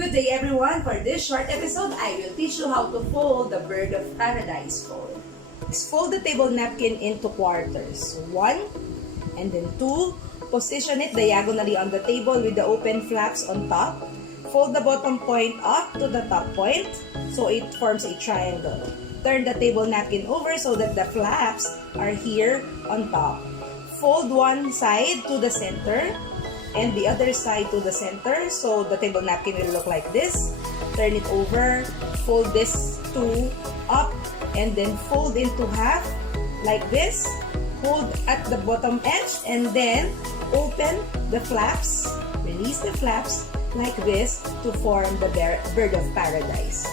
Good day everyone! For this short episode, I will teach you how to fold the bird of paradise fold. Fold the table napkin into quarters. 1 and then 2. Position it diagonally on the table with the open flaps on top. Fold the bottom point up to the top point so it forms a triangle. Turn the table napkin over so that the flaps are here on top. Fold one side to the center and the other side to the center so the table napkin will look like this. Turn it over, fold this two up and then fold into half like this. Hold at the bottom edge and then open the flaps, release the flaps like this to form the bird of paradise.